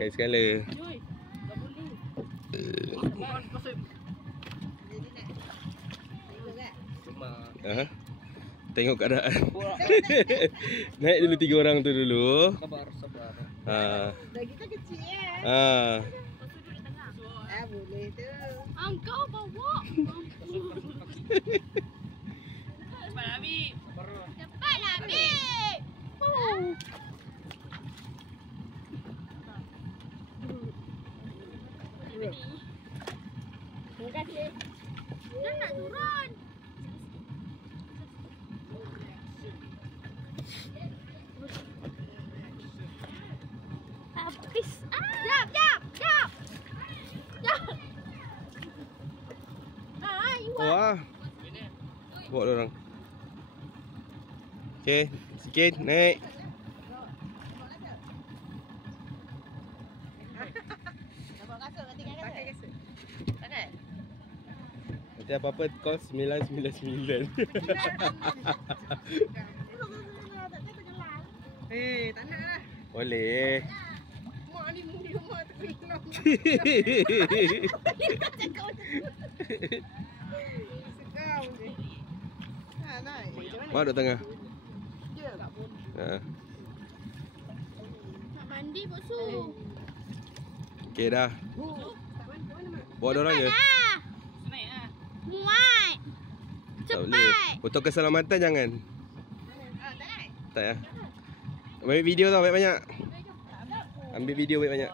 Sekali-sekala. Tengok keadaan. Naik dulu 3 orang tu dulu. Sabar. Dah kita kecil ya. Boleh tu. Engkau bawa. Cepat Abi. Cepat Abi. Terima kasih. Dah nak turun. Habis. Jap. Wah. Bawa dia orang. Okey, sikit naik. Nanti apa-apa call 999. Tak nak lah. Boleh. Mak ni mudi rumah tu hilang. Sekau je. Naik. Mak duduk tengah. Dia tak pun. Nak mandi bosu. Okey dah. Bawa dia orang je. Muat. Tak boleh. Untuk keselamatan jangan. Tak ya. Ambil video tau banyak-banyak. Ambil video banyak-banyak.